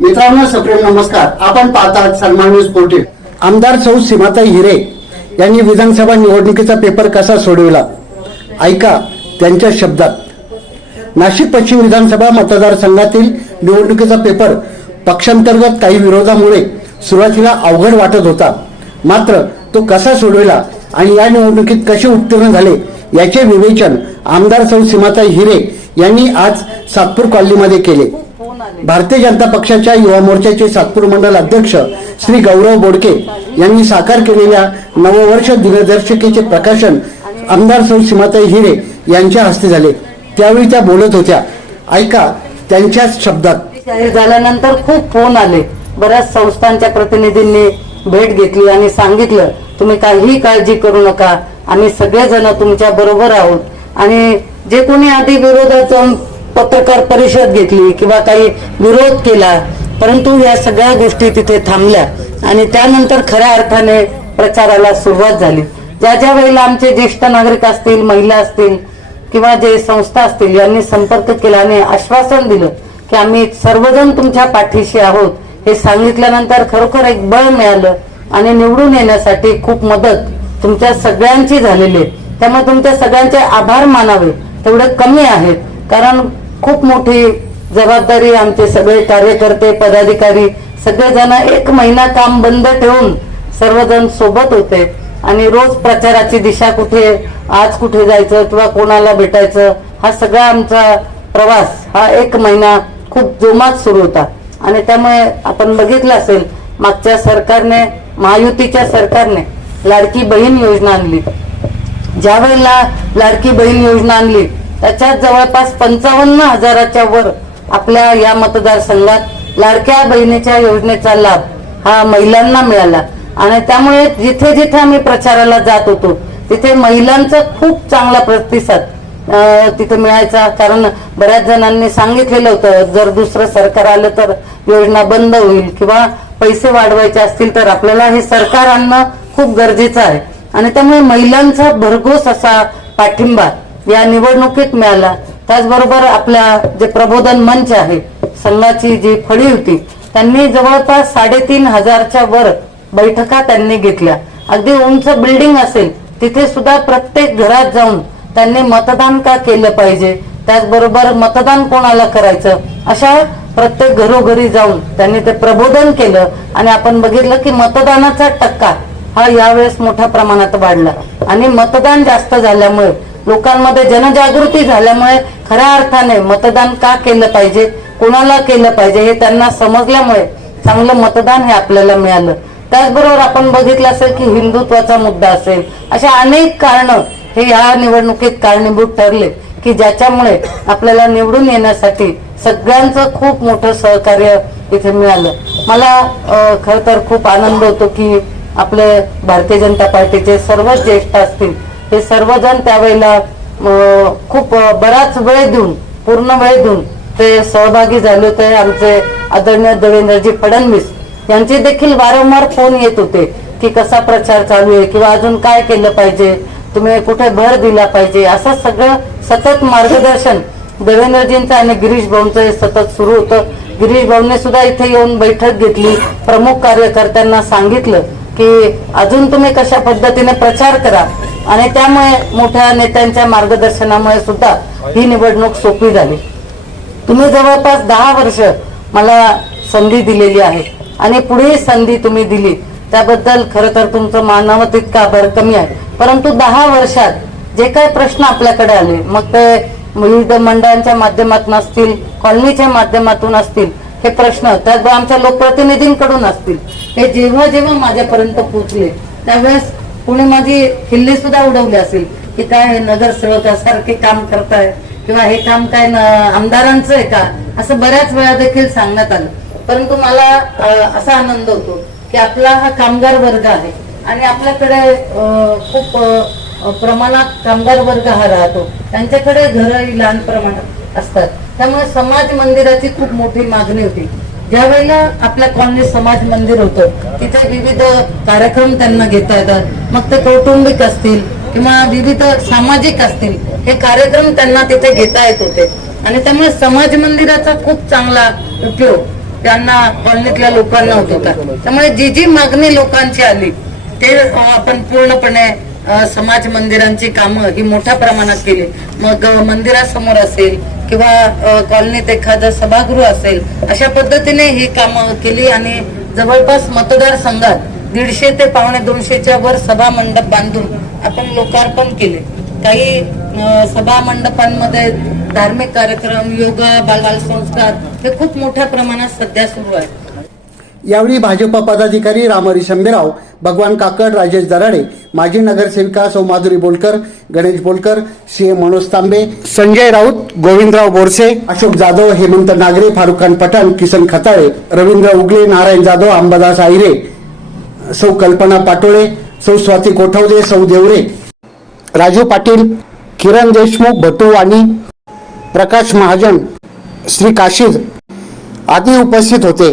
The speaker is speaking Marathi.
मित्रांनो सप्रेम नमस्कार. आपण पाहतात सन्मान न्यूज पोर्टल. आमदार सौ सीमाताई हिरे यांनी विधानसभा निवडणुकीचा पेपर कसा सोडविला? ऐका त्यांच्या शब्दात. नाशिक पश्चिम विधानसभा मतदारसंघातील निवडणुकीचा पेपर पक्षांतर्गत काही विरोधामुळे सुरुवातीला अवघड वाटत होता. मात्र तो कसा सोडविला आणि या निवडणुकीत कसे उत्तीर्ण झाले याचे विवेचन आमदार सौ सीमाताई हिरे यांनी आज सातपूर कॉलनीमध्ये केले. भारतीय जनता पक्षाच्या युवा मोर्चाचे सातपूर मंडल अध्यक्ष श्री गौरव बोडके यांनी साकार केलेल्या नववर्ष दिनदर्शिकेचे प्रकाशन आमदार सौ सीमाताई हिरे यांच्या हस्ते झाले. त्यावेळी त्या बोलत होत्या. ऐका त्यांच्या शब्दात. जाहीर झाल्यानंतर खूप फोन आले. बऱ्याच संस्थांच्या प्रतिनिधींनी भेट घेतली आणि सांगितलं तुम्ही काहीही काळजी करू नका. आम्ही सगळेजण तुमच्या बरोबर आहोत. आणि जे कोणी आधी विरोधात जाऊन पत्रकार परिषद घेतली किंवा काही विरोध केला परंतु या सगळ्या गोष्टी तिथे थांबल्या आणि त्यानंतर खऱ्या अर्थाने प्रचाराला सुरुवात झाली. ज्या ज्या वेळेला आमचे ज्येष्ठ नागरिक असतील महिला असतील किंवा जे संस्था असतील यांनी संपर्क केला आणि आश्वासन दिलं की आम्ही सर्वजण तुमच्या पाठीशी आहोत हे सांगितल्यानंतर खरोखर एक बळ मिळालं आणि निवडून येण्यासाठी खूप मदत तुमच्या सगळ्यांची झालेली आहे. त्यामुळे तुमच्या सगळ्यांचे आभार मानावे तेवढे कमी आहेत. कारण खूप मोठी जबाबदारी आमचे सगळे कार्यकर्ते पदाधिकारी सगळेजण एक महिना काम बंद ठेवून सर्वजण सोबत होते. आणि रोज प्रचाराची दिशा कुठे आज कुठे जायचं किंवा कोणाला भेटायचं हा सगळा आमचा प्रवास हा एक महिना खूप जोमात सुरू होता. आणि त्यामुळे आपण बघितलं असेल मागच्या सरकारने महायुतीच्या सरकारने लाडकी बहीण योजना आणली. ज्या वेळेला लाडकी बहीण योजना आणली त्याच्यात जवळपास पंचावन्न हजाराच्या वर आपल्या या मतदारसंघात लाडक्या बहिणीच्या योजनेचा लाभ हा महिलांना मिळाला. आणि त्यामुळे जिथे जिथे आम्ही प्रचाराला जात होतो तिथे महिलांचा खूप चांगला प्रतिसाद तिथे मिळायचा. कारण बऱ्याच जणांनी सांगितलेलं होतं जर दुसरं सरकार आलं तर योजना बंद होईल किंवा पैसे वाढवायचे असतील तर आपल्याला हे सरकार आणणं खूप गरजेचं आहे. आणि त्यामुळे महिलांचा भरघोस असा पाठिंबा या निवडणुकीत मिळाला. त्याचबरोबर आपल्या जे प्रबोधन मंच आहे संघाची जी फळी होती त्यांनी जवळपास साडेतीन हजारच्या वर बैठका त्यांनी घेतल्या. अगदी उंच बिल्डिंग असेल तिथे सुद्धा प्रत्येक घरात जाऊन त्यांनी मतदान का केलं पाहिजे? त्याचबरोबर मतदान कोणाला करायचं? अशा प्रत्येक घरोघरी जाऊन त्यांनी ते प्रबोधन केलं आणि आपण बघितलं की मतदानाचा टक्का हा यावेळेस मोठ्या प्रमाणात वाढला. आणि मतदान जास्त झाल्यामुळे लोकांमध्ये जनजागृती झाल्यामुळे खऱ्या अर्थाने मतदान का केलं पाहिजे कोणाला केलं पाहिजे हे त्यांना समजल्यामुळे चांगलं मतदान हे आपल्याला मिळालं. त्याचबरोबर आपण बघितलं असेल की हिंदुत्वाचा मुद्दा असेल अशा अनेक कारण हे या निवडणुकीत कारणीभूत ठरले की ज्याच्यामुळे आपल्याला निवडून येण्यासाठी सगळ्यांचं खूप मोठं सहकार्य इथे मिळालं. मला खर तर खूप आनंद होतो की आपले भारतीय जनता पार्टीचे सर्वच ज्येष्ठ असतील हे सर्वजण त्यावेळेला खूप बराच वेळ देऊन पूर्ण वेळ देऊन ते सहभागी झाले होते. आमचे आदरणीय देवेंद्रजी फडणवीस यांचे देखील वारंवार फोन येत होते की कसा प्रचार चालू आहे किंवा अजून काय केलं पाहिजे तुम्ही कुठे भर दिला पाहिजे? असं सगळं सतत मार्गदर्शन देवेंद्रजींचं आणि गिरीश भाऊंचं हे सतत सुरू होतं. गिरीश भाऊने सुद्धा इथे येऊन बैठक घेतली. प्रमुख कार्यकर्त्यांना सांगितलं की अजून तुम्ही कशा पद्धतीने प्रचार करा? आणि त्यामुळे मोठ्या नेत्यांच्या मार्गदर्शनामुळे सुद्धा ही निवडणूक सोपी झाली. तुम्ही जवळपास दहा वर्ष मला संधी दिलेली आहे. आणि पुढे संधी तुम्ही दिली त्याबद्दल खरं तर तुमचं मानव तितका आभार कमी आहे. परंतु दहा वर्षात जे काही प्रश्न आपल्याकडे आले मग ते विविध मंडळांच्या माध्यमातून असतील कॉलनीच्या माध्यमातून असतील हे प्रश्न त्याचबरोबर आमच्या लोकप्रतिनिधींकडून असतील. हे जेव्हा जेव्हा माझ्यापर्यंत पोहोचले त्यावेळेस कुणी माझी किल्ली सुद्धा उडवली असेल. की काय नगरसेवकासारखे काम करताय? किंवा हे काम काय आमदारांचं आहे का? असं बऱ्याच वेळा देखील सांगण्यात आलं. परंतु मला असा आनंद होतो की आपला हा कामगार वर्ग आहे. आणि आपल्याकडे खूप प्रमाणात कामगार वर्ग हा राहतो. त्यांच्याकडे घरही लहान प्रमाणात असतात. त्यामुळे समाज मंदिराची खूप मोठी मागणी होती. ज्या वेळेला आपल्या कॉलनीत समाज मंदिर होतं. तिथे विविध कार्यक्रम त्यांना घेता येतात. मग ते कौटुंबिक असतील किंवा विविध सामाजिक असतील हे कार्यक्रम त्यांना तिथे घेता येत होते. आणि त्यामुळे समाज मंदिराचा खूप चांगला उपयोग त्यांना कॉलनीतल्या लोकांना होत होता. त्यामुळे जी जी मागणी लोकांची आली ते आपण पूर्णपणे समाज मंदिरांची कामं ही मोठ्या प्रमाणात केली. मग मंदिरासमोर असेल किंवा कॉलनीत एखादं सभागृह असेल अशा पद्धतीने ही कामं केली आणि जवळपास मतदारसंघात दीडशे ते पावणे दोनशेच्या वर सभा मंडप बांधून आपण लोकार्पण केले. काही सभा मंडपांमध्ये धार्मिक कार्यक्रम योगा बालबाल संस्कार हे खूप मोठ्या प्रमाणात सध्या सुरू आहे यावेळी भाजपा पदाधिकारी रामहरी शंभेराव भगवान काकड राजेश दराडे माजी नगरसेविका सौ माधुरी बोलकर गणेश बोलकर सी एम मनोज तांबे संजय राऊत गोविंदराव बोरसे अशोक जाधव हेमंत नागरे फारुख खान पठाण किसन खताळे रवींद्र उगले नारायण जाधव अंबादास आहिरे सौ कल्पना पाटोळे सौ स्वाती कोठवदे सौ देवरे राजू पाटील किरण देशमुख भटू वाणी प्रकाश महाजन श्री काशीद आदी उपस्थित होते.